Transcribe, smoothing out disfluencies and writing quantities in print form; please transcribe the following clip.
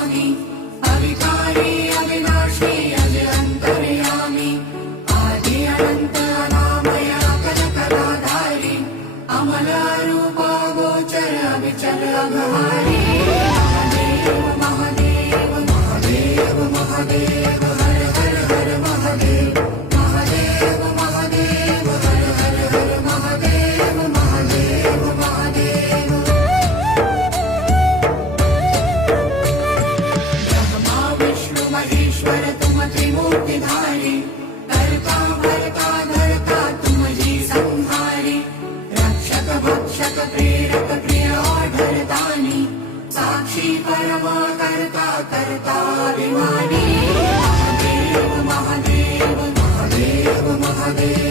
स्वामी अविकारी अविनाशी अजय अंतर्यामी आदि अनंत अनामय कलकलाधारी अमल रूप गोचर अविचल अघहारी महादेव महादेव महादेव महादेव हर हर हर महादेव महादेव महादेव हर हर हर महादेव महादेव महादेव ब्रह्मा विष्णु महेश्वर तुम त्रिमूर्तिधारी करता भरता धरता तुम जी संहारी रक्षक भक्षक प्रेरक प्रिय आढरतानी साक्षी परमा करता करता अभिमानी महादेव महादेव महादेव महादेव